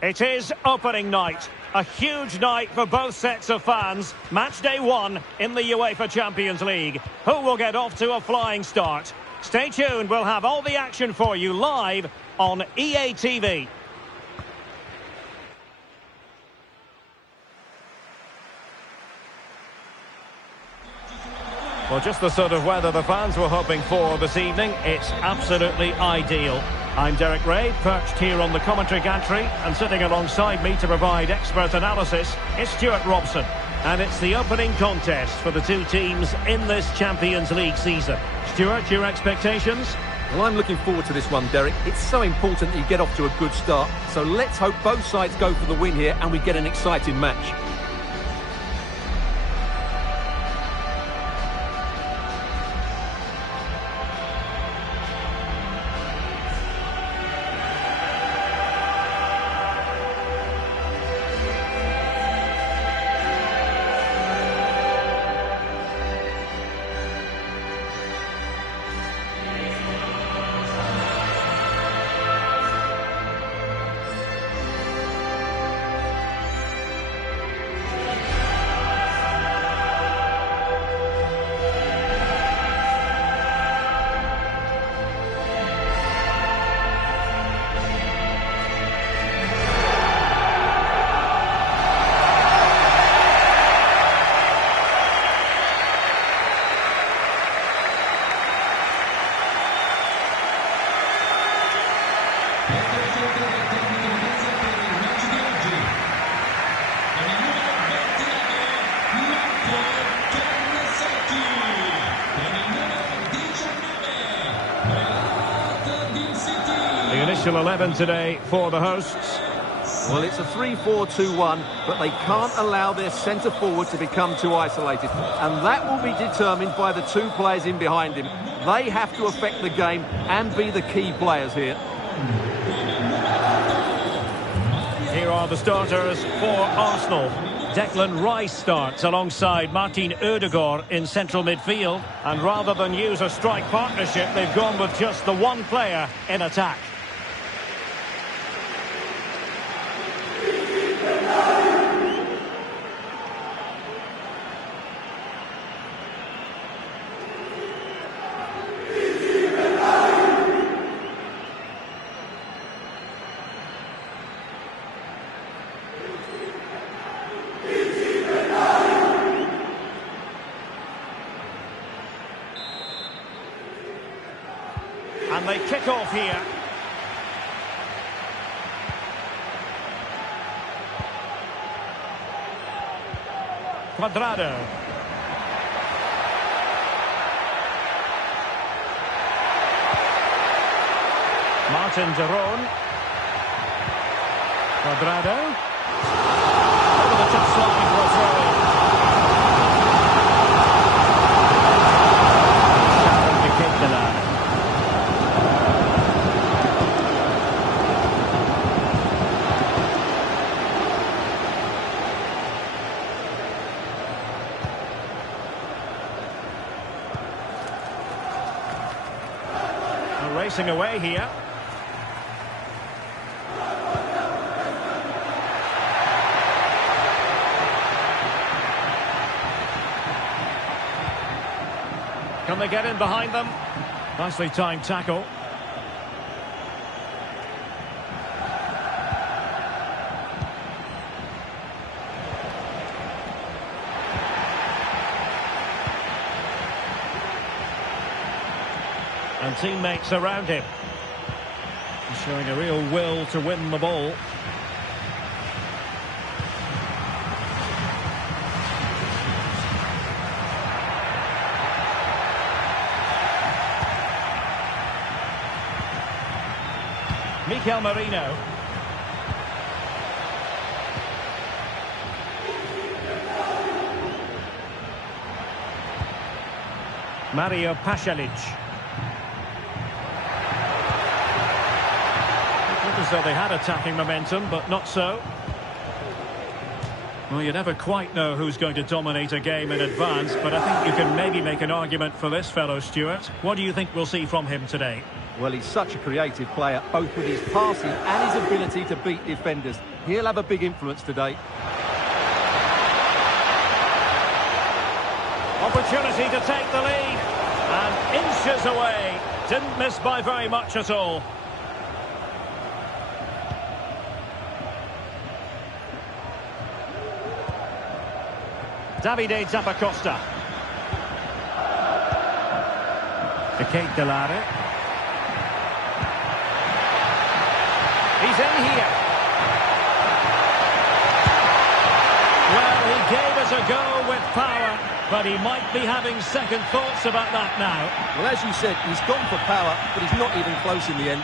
It is opening night. A huge night for both sets of fans. Match day 1 in the UEFA Champions League. Who will get off to a flying start? Stay tuned, we'll have all the action for you live on EA TV. Well, just the sort of weather the fans were hoping for this evening. It's absolutely ideal. I'm Derek Ray, perched here on the commentary gantry, and sitting alongside me to provide expert analysis is Stuart Robson. And it's the opening contest for the two teams in this Champions League season. Stuart, your expectations? Well, I'm looking forward to this one, Derek. It's so important that you get off to a good start. So let's hope both sides go for the win here and we get an exciting match. The initial 11 today for the hosts. Well, it's a 3-4-2-1, but they can't allow their centre-forward to become too isolated. And that will be determined by the two players in behind him. They have to affect the game and be the key players here. Here are the starters for Arsenal. Declan Rice starts alongside Martin Ødegaard in central midfield. And rather than use a strike partnership, they've gone with just the one player in attack. And they kick off here. Cuadrado. Martin de Roon. Cuadrado. Over the touchline for a throw-in. Racing away here. Can they get in behind them? Nicely timed tackle. And teammates around him. He's showing a real will to win the ball. Mikel Merino. Mario Pasalic. As though they had attacking momentum, but not so. Well, you never quite know who's going to dominate a game in advance, but I think you can maybe make an argument for this fellow, Stuart. What do you think we'll see from him today? Well, he's such a creative player, both with his passing and his ability to beat defenders. He'll have a big influence today. Opportunity to take the lead. And inches away. Didn't miss by very much at all. Davide Zappacosta. To Kate Delare. He's in here. Well, he gave us a go with power, but he might be having second thoughts about that now. Well, as you said, he's gone for power, but he's not even close in the end.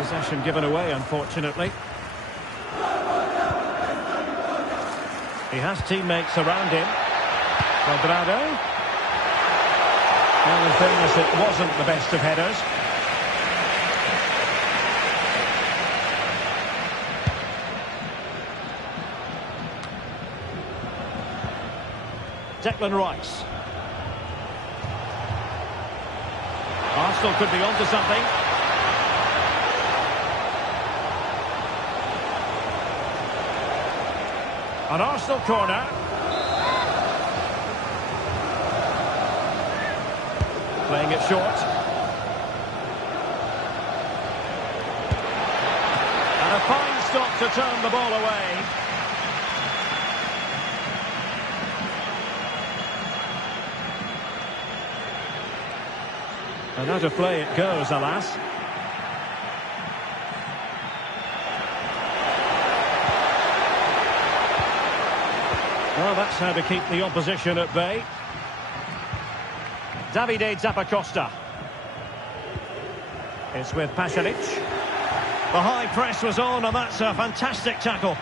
Possession given away, unfortunately. He has teammates around him. Cuadrado. Well, in fairness, it wasn't the best of headers. Declan Rice. Arsenal could be onto something. An Arsenal corner. Playing it short. And a fine stop to turn the ball away. And out of play it goes, alas. Well, that's how to keep the opposition at bay. Davide Zappacosta. It's with Pasalic. The high press was on, and that's a fantastic tackle.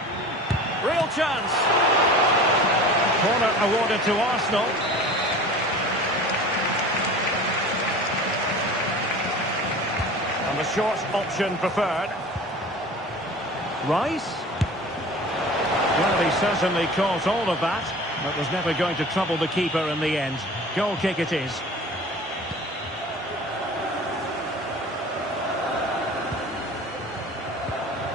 Real chance. Corner awarded to Arsenal. And the short option preferred. Rice. Well, he certainly caught all of that, but was never going to trouble the keeper in the end. Goal kick it is.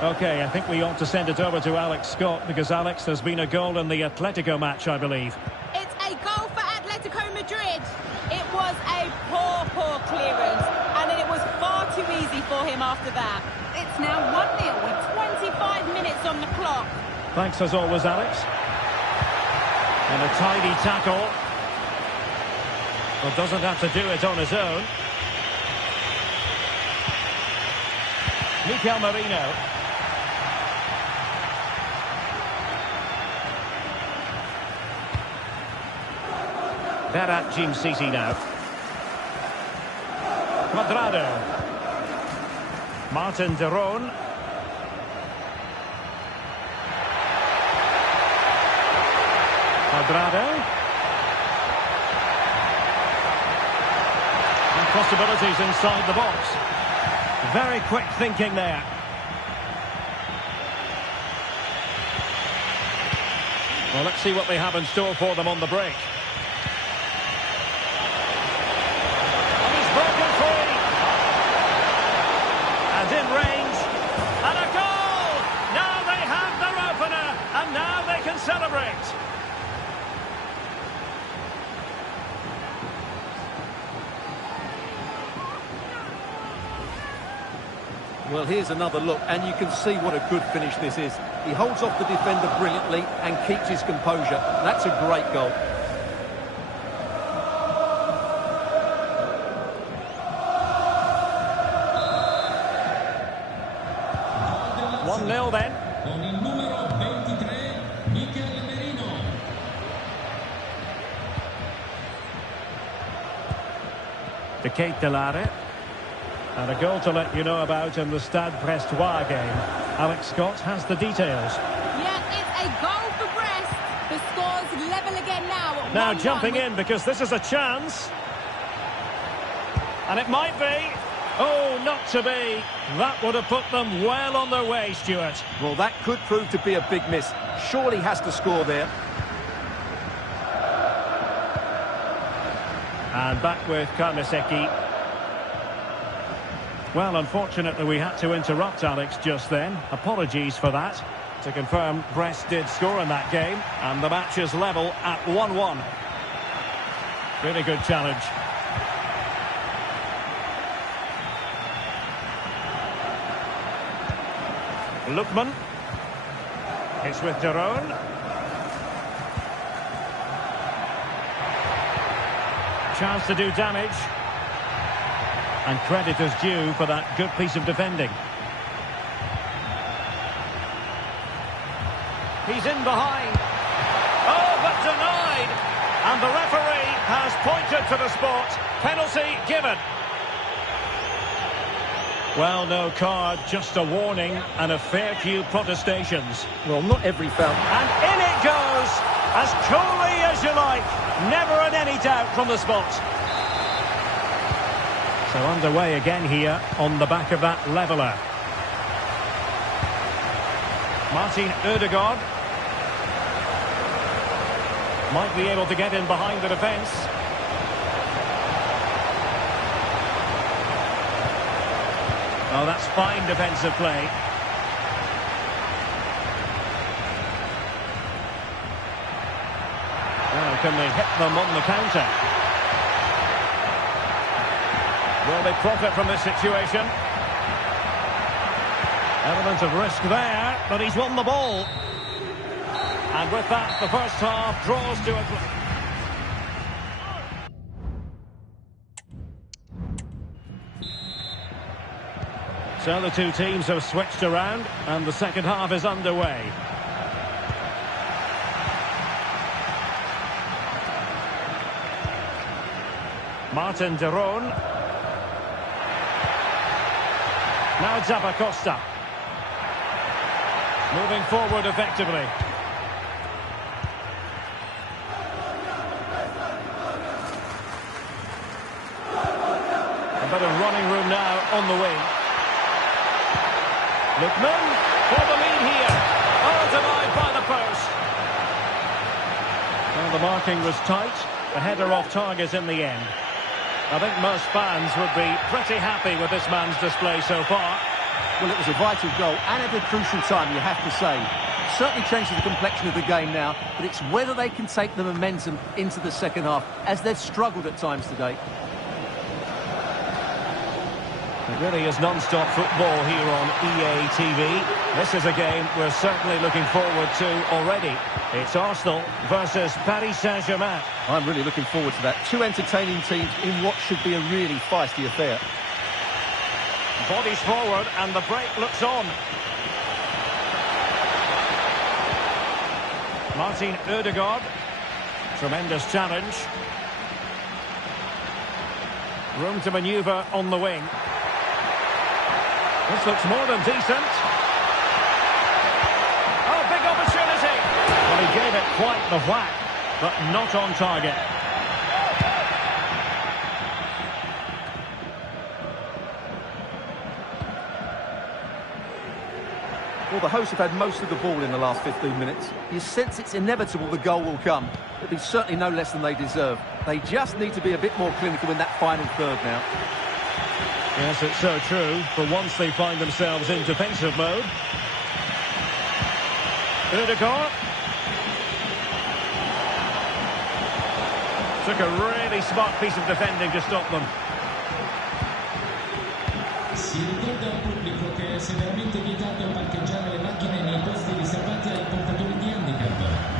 Okay, I think we ought to send it over to Alex Scott, because Alex, there's been a goal in the Atletico match, I believe. It's a goal for Atletico Madrid. It was a poor clearance, and it was far too easy for him after that. It's now 1-0 with 25 minutes on the clock. Thanks as always, Alex. And a tidy tackle. Well, doesn't have to do it on his own. Mikel Merino. Berat Jim City now. Cuadrado. Martin de Roon. Cuadrado. And possibilities inside the box. Very quick thinking there. Well, let's see what they have in store for them on the break. And he's broken free. And in range. And a goal! Now they have their opener. And now they can celebrate. Well, here's another look, and you can see what a good finish this is. He holds off the defender brilliantly and keeps his composure. That's a great goal. One 1-0 then. Con il numero 23, Mikel Merino. To Kate Delare. And a goal to let you know about in the Stade Brestois game. Alex Scott has the details. Yeah, it's a goal for Brest. The score's level again now at 1-1. Now jumping in, because this is a chance. And it might be. Oh, not to be. That would have put them well on their way, Stuart. Well, that could prove to be a big miss. Surely has to score there. And back with Karnaseki. Well, unfortunately, we had to interrupt Alex just then. Apologies for that. To confirm, Brest did score in that game, and the match is level at 1-1. Really good challenge. Lookman. It's with Daron. Chance to do damage. And credit is due for that good piece of defending. He's in behind. Oh, but denied. And the referee has pointed to the spot. Penalty given. Well, no card, just a warning and a fair few protestations. Well, not every foul. And in it goes, as coolly as you like. Never in any doubt from the spot. So underway again here on the back of that leveller. Martin Ødegaard might be able to get in behind the defence. Oh, that's fine defensive play. Now, can they hit them on the counter? Will they profit from this situation? Element of risk there, but he's won the ball. And with that, the first half draws to a close. So the two teams have switched around, and the second half is underway. Martin Daron. Now Zappacosta. Moving forward effectively. A bit of running room now on the wing. Lookman for the lead here. Oh, denied by the post. Well, the marking was tight. The header off target in the end. I think most fans would be pretty happy with this man's display so far. Well, it was a vital goal, and at a crucial time, you have to say. It certainly changes the complexion of the game now, but it's whether they can take the momentum into the second half, as they've struggled at times today. It really is non-stop football here on EA TV. This is a game we're certainly looking forward to already. It's Arsenal versus Paris Saint-Germain. I'm really looking forward to that. Two entertaining teams in what should be a really feisty affair. Bodies forward and the break looks on. Martin Ødegaard. Tremendous challenge. Room to manoeuvre on the wing. This looks more than decent. Oh, big opportunity. Well, he gave it quite the whack, but not on target. Well, the hosts have had most of the ball in the last 15 minutes. You sense it's inevitable the goal will come. It'll be certainly no less than they deserve. They just need to be a bit more clinical in that final third now. Yes, it's so true. For once they find themselves in defensive mode. Ødegaard. Took a really smart piece of defending to stop them. Si ricorda al pubblico che è severamente vietato parcheggiare le macchine nei posti riservati ai portatori di handicap.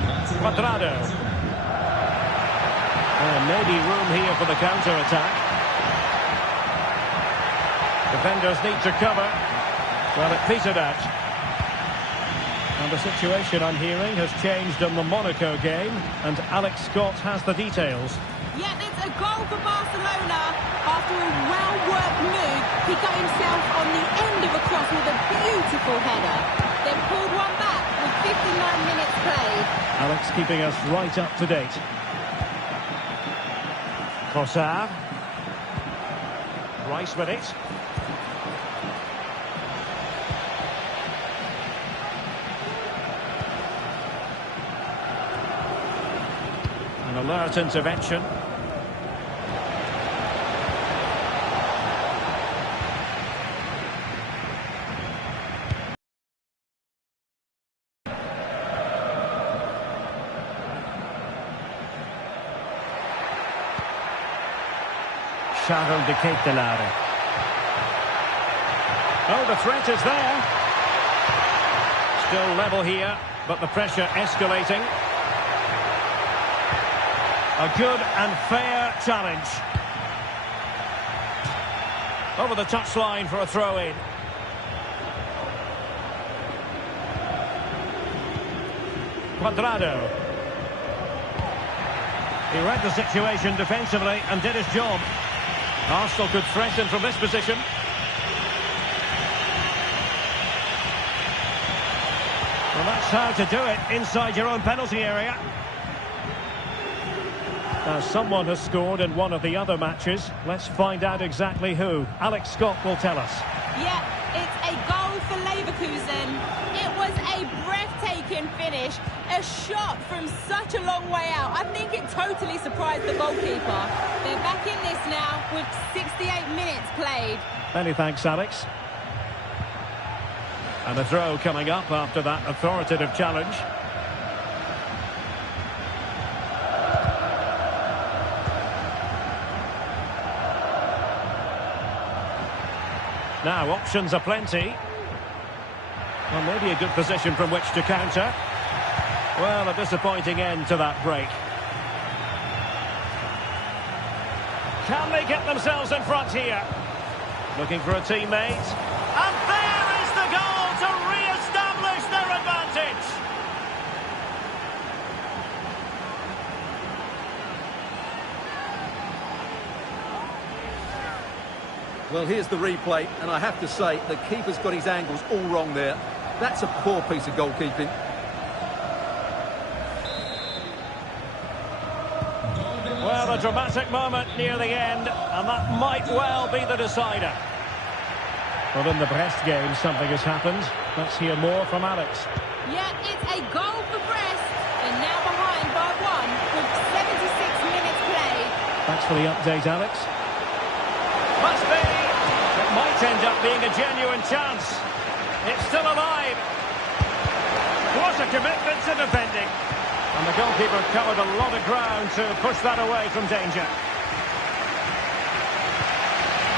Grazie. Quadrado. Maybe room here for the counter-attack. Defenders need to cover. Well, it petered out. And the situation I'm hearing has changed in the Monaco game, and Alex Scott has the details. Yeah, it's a goal for Barcelona. After a well-worked move, he got himself on the end of a cross with a beautiful header. Then pulled one back with 59 minutes played. Alex keeping us right up to date. Trossard. Rice with it. An alert intervention. Charles de Ketelare. Oh, the threat is there. Still level here, but the pressure escalating. A good and fair challenge. Over the touchline for a throw-in. Cuadrado. He read the situation defensively and did his job. Arsenal could threaten from this position. Well, that's how to do it inside your own penalty area. Now, someone has scored in one of the other matches. Let's find out exactly who. Alex Scott will tell us. Yeah, it's a goal for Leverkusen. It was a breathtaking finish. A shot from such a long way out. I think it totally surprised the goalkeeper. They're back in this now with 68 minutes played. Many thanks, Alex. And a throw coming up after that authoritative challenge. Now, options are plenty. Well, maybe a good position from which to counter. Well, a disappointing end to that break. Can they get themselves in front here? Looking for a teammate. And there is the goal to re-establish their advantage. Well, here's the replay, and I have to say, the keeper's got his angles all wrong there. That's a poor piece of goalkeeping. Well, a dramatic moment near the end, and that might well be the decider. Well, in the Brest game, something has happened. Let's hear more from Alex. Yeah, it's a goal for Brest. They're now behind by 1 with 76 minutes played. Thanks for the update, Alex. Must be. It might end up being a genuine chance. It's still alive. What a commitment to defending. And the goalkeeper covered a lot of ground to push that away from danger.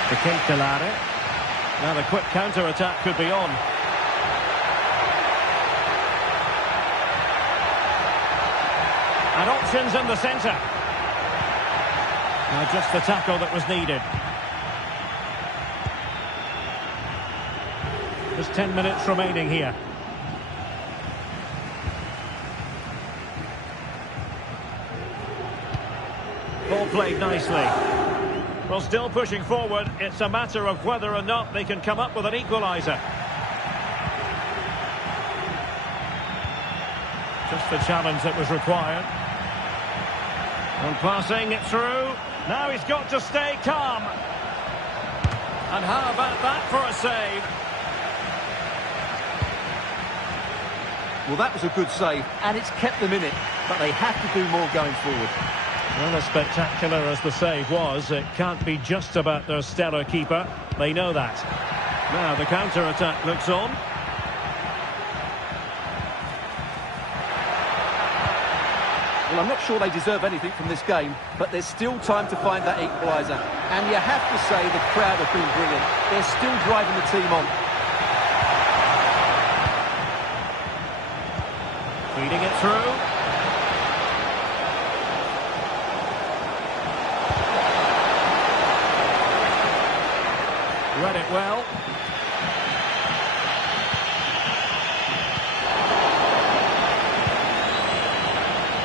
The Ketelare. Now the quick counter-attack could be on. And options in the centre. Now just the tackle that was needed. There's 10 minutes remaining here. Ball played nicely. Well, still pushing forward. It's a matter of whether or not they can come up with an equaliser. Just the challenge that was required. And passing it through. Now he's got to stay calm. And how about that for a save? Well, that was a good save, and it's kept them in it, but they have to do more going forward. Well, as spectacular as the save was, it can't be just about their stellar keeper. They know that. Now the counter-attack looks on. Well, I'm not sure they deserve anything from this game, but there's still time to find that equaliser. And you have to say the crowd have been brilliant. They're still driving the team on. Feeding it through. Read it well.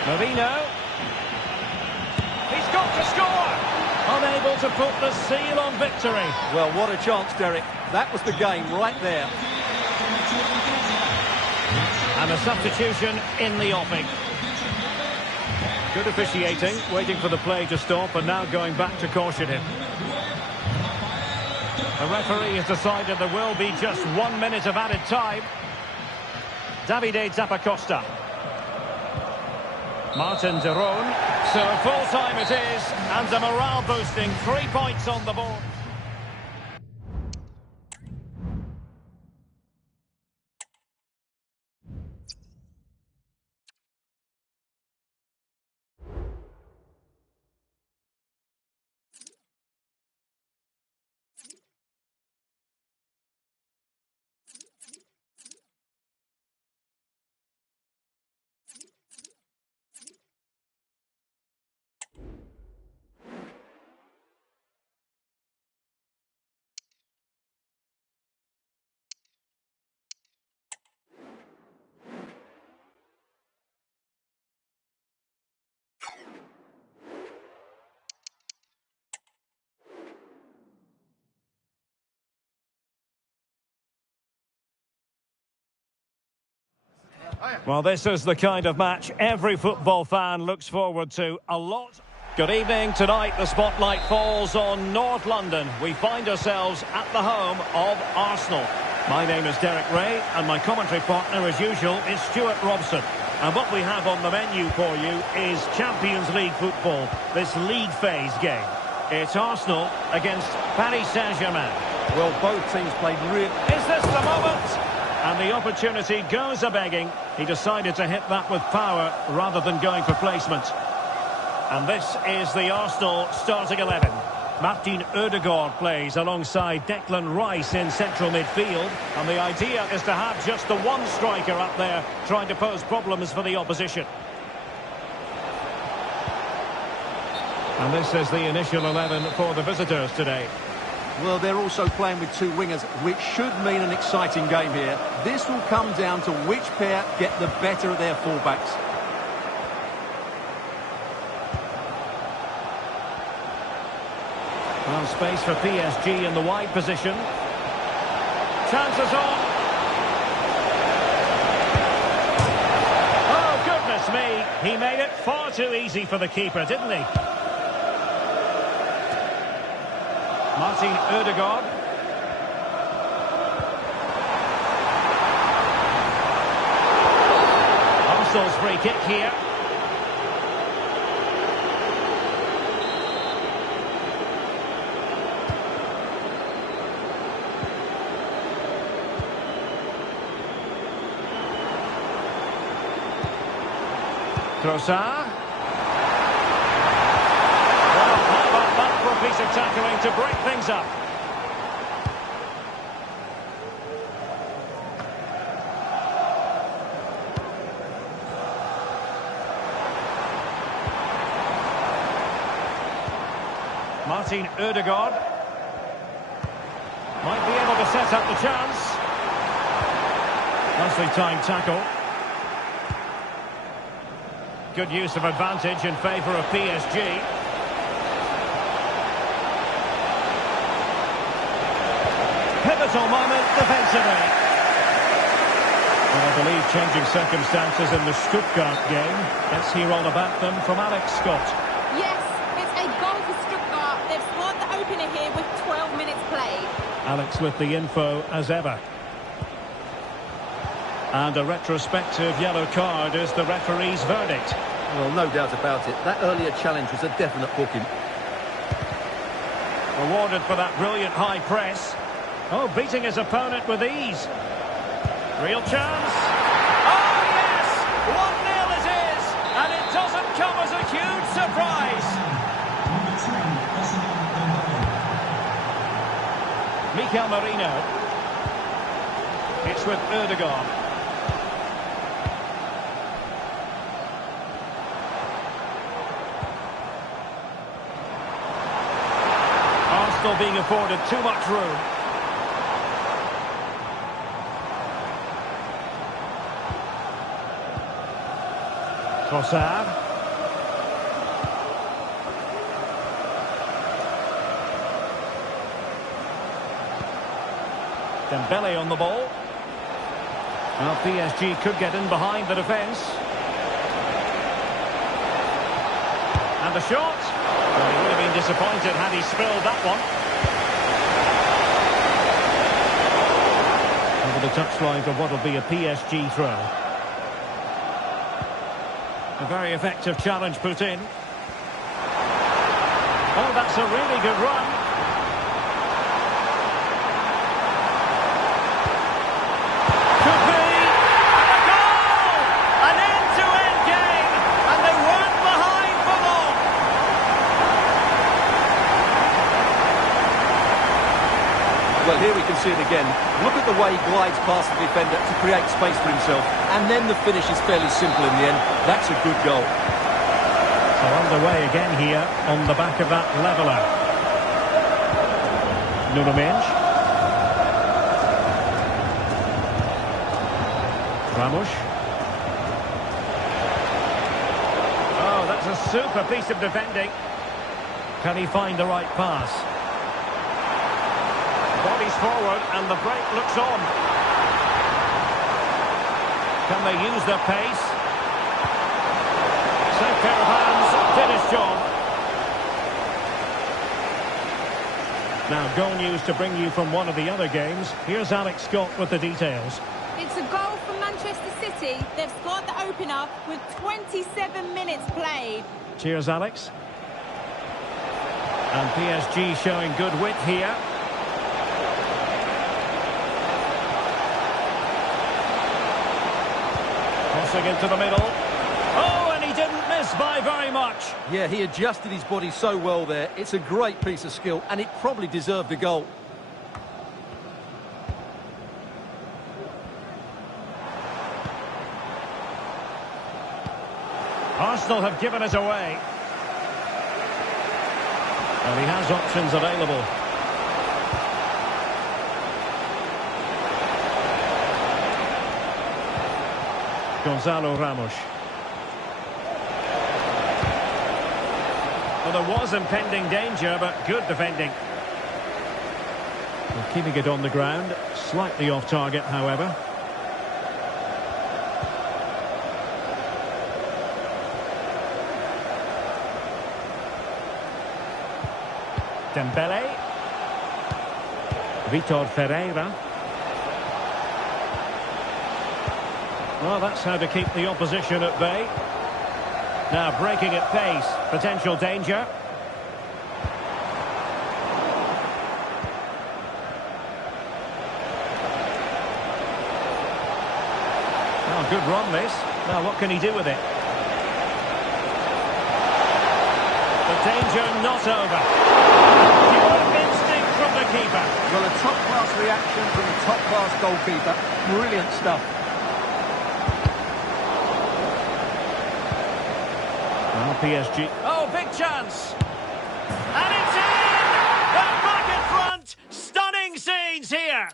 Marino. He's got to score. Unable to put the seal on victory. Well, what a chance, Derek. That was the game right there. And a substitution in the offing. Good officiating, waiting for the play to stop and now going back to caution him. The referee has decided there will be just 1 minute of added time. Davide Zappacosta. Martin de Roon. So full time it is, and a morale boosting 3 points on the board. Well, this is the kind of match every football fan looks forward to a lot. Good evening. Tonight the spotlight falls on North London. We find ourselves at the home of Arsenal. My name is Derek Ray and my commentary partner as usual is Stuart Robson. And what we have on the menu for you is Champions League football, this league phase game. It's Arsenal against Paris Saint-Germain. Well, both teams played really... Is this the moment? And the opportunity goes a-begging. He decided to hit that with power rather than going for placement. And this is the Arsenal starting 11. Martin Ødegaard plays alongside Declan Rice in central midfield. And the idea is to have just the one striker up there trying to pose problems for the opposition. And this is the initial 11 for the visitors today. Well, they're also playing with two wingers, which should mean an exciting game here. This will come down to which pair get the better of their fullbacks. Well, space for PSG in the wide position. Chances on. Oh, goodness me. He made it far too easy for the keeper, didn't he? Martin Ødegaard. Arsenal's free kick here. Trossard. Well, how about that for a piece of tackling to break things up? Martin Ødegaard might be able to set up the chance. Nicely timed tackle. Good use of advantage in favour of PSG. Pivotal moment defensively. Well, I believe changing circumstances in the Stuttgart game. Let's hear all about them from Alex Scott. Yes, it's a goal for Stuttgart. They've scored the opener here with 12 minutes played. Alex with the info as ever. And a retrospective yellow card is the referee's verdict. Well, no doubt about it. That earlier challenge was a definite booking. Rewarded for that brilliant high press. Oh, beating his opponent with ease. Real chance. Oh, yes! 1-0 it is! And it doesn't come as a huge surprise. Mikel Merino. It's with Ødegaard. Arsenal being afforded too much room. Trossard. Dembele on the ball. Well, PSG could get in behind the defence. And the shot. Well, he would have been disappointed had he spilled that one. Over the touchline for what will be a PSG throw. A very effective challenge put in. Oh, that's a really good run. Could be. And a goal! An end-to-end game. And they weren't behind for long. Well, here we can see it again. Look at the way he glides past the defender to create space for himself. And then the finish is fairly simple in the end. That's a good goal. So underway again here on the back of that leveller. Nuno Mendes. Ramos. Oh, that's a super piece of defending. Can he find the right pass? Bodies forward and the break looks on. Can they use their pace? Safe pair of hands, did his job. Now, goal news to bring you from one of the other games. Here's Alex Scott with the details. It's a goal for Manchester City. They've scored the opener with 27 minutes played. Cheers, Alex. And PSG showing good wit here. Crossing into the middle. Oh, and he didn't miss by very much. Yeah, he adjusted his body so well there. It's a great piece of skill, and it probably deserved a goal. Arsenal have given it away. And he has options available. Gonzalo Ramos. Well, there was impending danger, but good defending. Well, keeping it on the ground, slightly off target, however. Dembele. Vitor Ferreira. Well, that's how to keep the opposition at bay. Now breaking at pace. Potential danger. Oh, good run this. Now what can he do with it? The danger not over. Pure instinct from the keeper. Well, a top-class reaction from the top-class goalkeeper. Brilliant stuff. Well, PSG. Oh, big chance. And it's in! They're back in front. Stunning scenes here.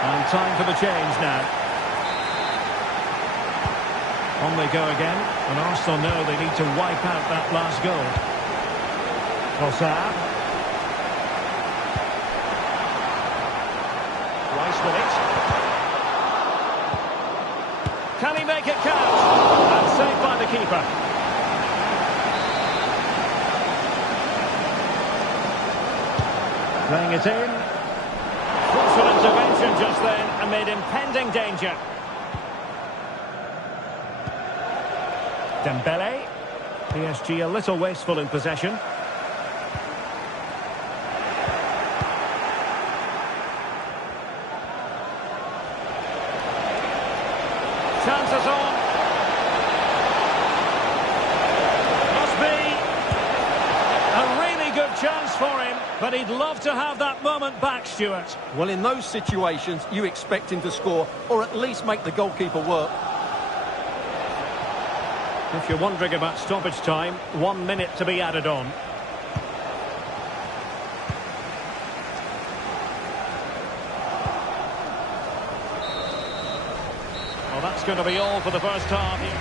And time for the change now. On they go again, and Arsenal know they need to wipe out that last goal. Trossard. Rice with it. Can he make it count? And saved by the keeper. Playing it in. Forceful intervention just then amid impending danger. Dembele. PSG a little wasteful in possession. Chances on. Must be a really good chance for him, but he'd love to have that moment back, Stuart. Well, in those situations, you expect him to score, or at least make the goalkeeper work. If you're wondering about stoppage time, 1 minute to be added on. Well, that's going to be all for the first half here.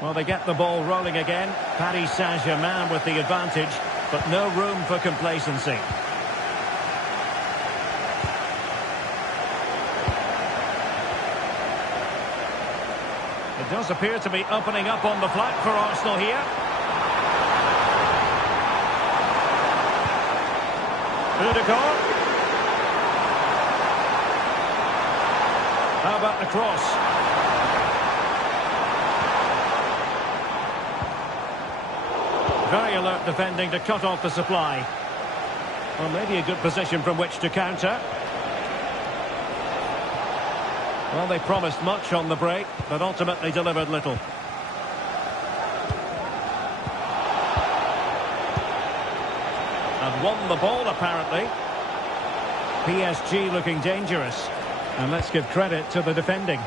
Well, they get the ball rolling again. Paris Saint-Germain with the advantage, but no room for complacency. It does appear to be opening up on the flank for Arsenal here. Odegaard. How about the cross? Very alert defending to cut off the supply. Well, maybe a good position from which to counter. Well, they promised much on the break, but ultimately delivered little. And won the ball, apparently. PSG looking dangerous. And let's give credit to the defending.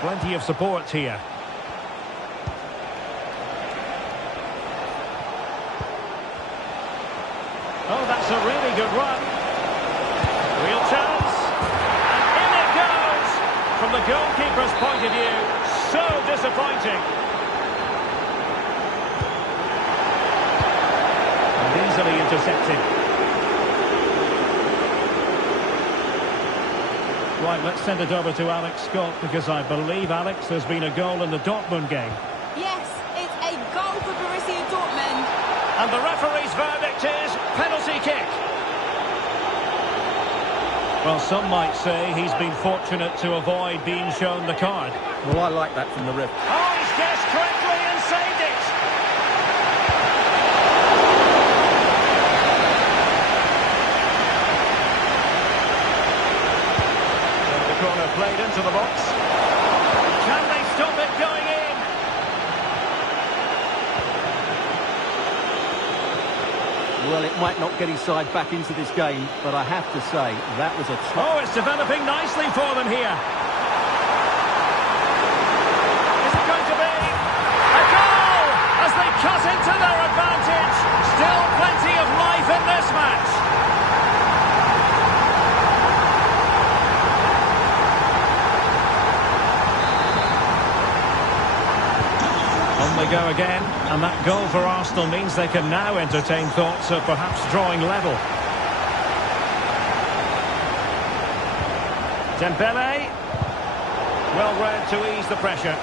Plenty of support here. Oh, that's a really good run. Real chance. And in it goes. From the goalkeeper's point of view, so disappointing. And easily intercepted. Right, let's send it over to Alex Scott, because I believe, Alex, there's been a goal in the Dortmund game. Yes, it's a goal for Borussia Dortmund. And the referee's verdict is penalty kick. Well, some might say he's been fortunate to avoid being shown the card. Well, I like that from the ref. Oh, he's guessed correctly and saved it. The corner played into the box. Can they stop it going in? Well, it might not get his side back into this game, but I have to say, that was a top... Oh, it's developing nicely for them here. Is it going to be a goal as they cut into their advantage? Still plenty of life in this match. On they go again, and that goal for Arsenal means they can now entertain thoughts of perhaps drawing level. Dembele, well read to ease the pressure.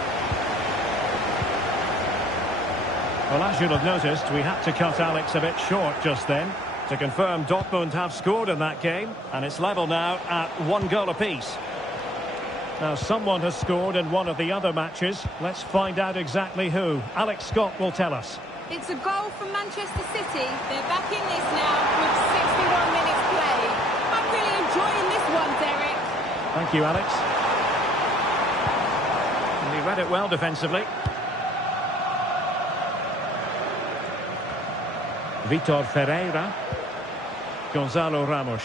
Well, as you'll have noticed, we had to cut Alex a bit short just then to confirm Dortmund have scored in that game, and it's level now at 1 goal apiece. Now, someone has scored in one of the other matches. Let's find out exactly who. Alex Scott will tell us. It's a goal from Manchester City. They're back in this now with 61 minutes played. I'm really enjoying this one, Derek. Thank you, Alex. And he read it well defensively. Vitor Ferreira. Gonzalo Ramos.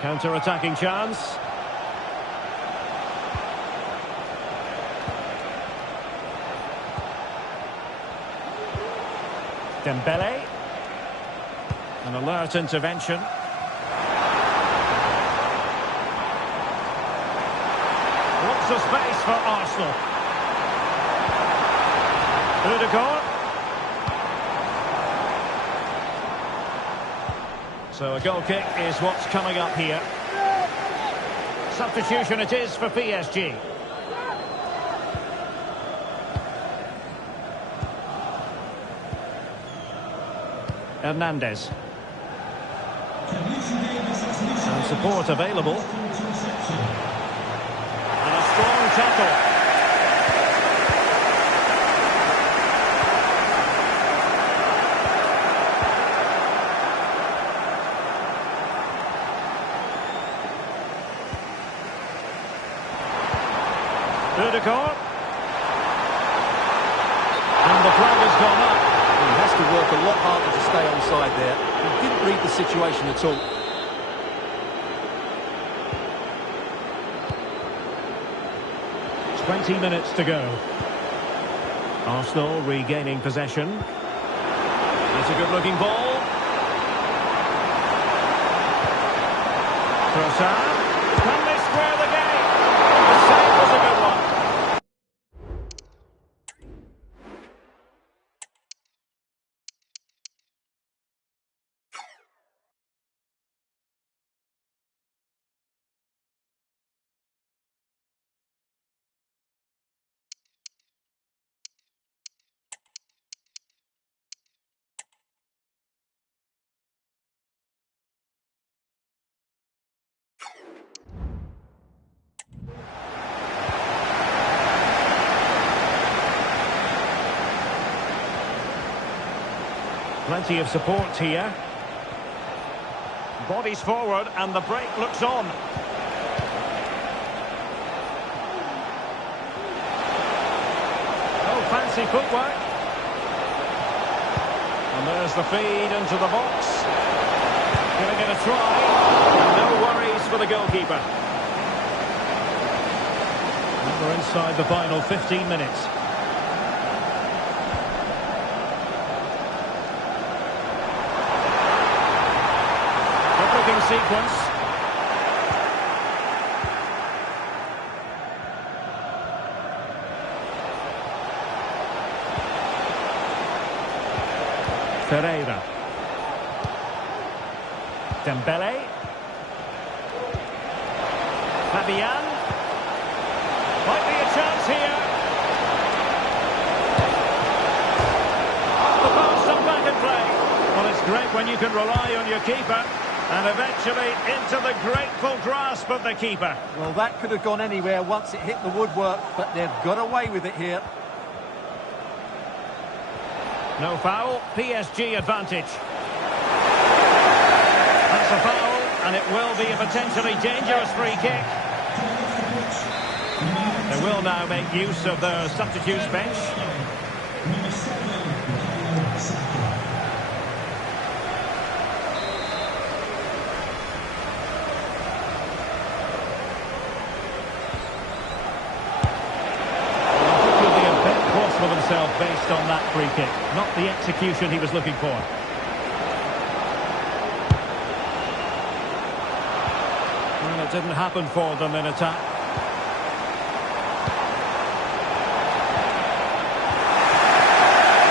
Counter-attacking chance. Dembele. An alert intervention. Lots of space for Arsenal. Odegaard. So a goal kick is what's coming up here. Substitution it is for PSG. Hernandez. And support available. And a strong tackle. Odegaard. And the flag has gone up. He has to work a lot harder to stay onside there. He didn't read the situation at all. It's 20 minutes to go. Arsenal regaining possession. That's a good-looking ball. Trossard. Can they square the game? The save was a good one. Plenty of support here. Bodies forward and the break looks on. Oh, fancy footwork. And there's the feed into the box. Giving it a try. And no worries for the goalkeeper. And we're inside the final 15 minutes. Sequence. Ferreira. Dembele. Fabian. Might be a chance here. Off the post and back in play. Well, it's great when you can rely on your keeper. And eventually into the grateful grasp of the keeper. Well, that could have gone anywhere once it hit the woodwork, but they've got away with it here. No foul, PSG advantage. That's a foul, and it will be a potentially dangerous free kick. They will now make use of their substitutes bench. Based on that free kick, not the execution he was looking for. Well, it didn't happen for them in attack.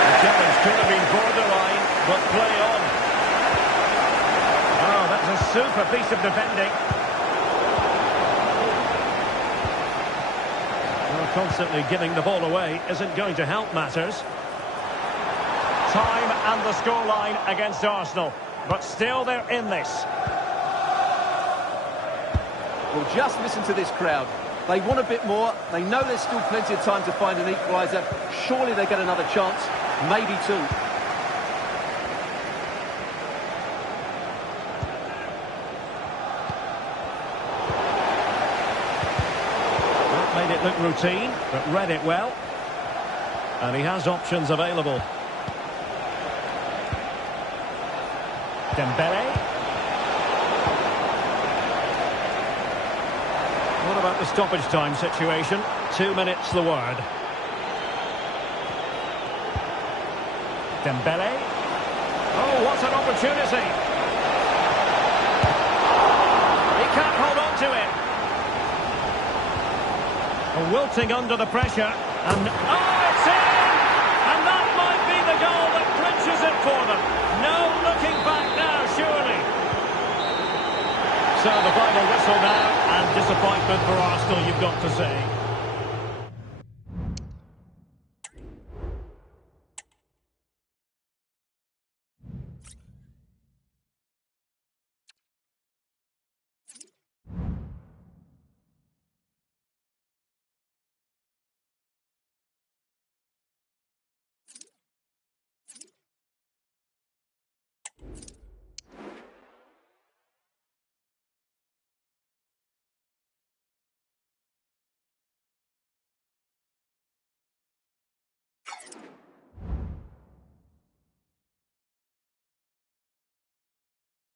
The challenge could have been borderline, but play on. Oh, that's a super piece of defending. Constantly giving the ball away isn't going to help matters. Time and the scoreline against Arsenal, but still they're in this. Well, just listen to this crowd. They want a bit more. They know there's still plenty of time to find an equaliser. Surely they get another chance, maybe two. Made it look routine, but read it well. And he has options available. Dembele. What about the stoppage time situation? 2 minutes the word. Dembele. Oh, what an opportunity. He can't hold on to it. Wilting under the pressure, and oh, it's in! And that might be the goal that clinches it for them. No looking back now, surely. So the final whistle now, and disappointment for Arsenal, you've got to say.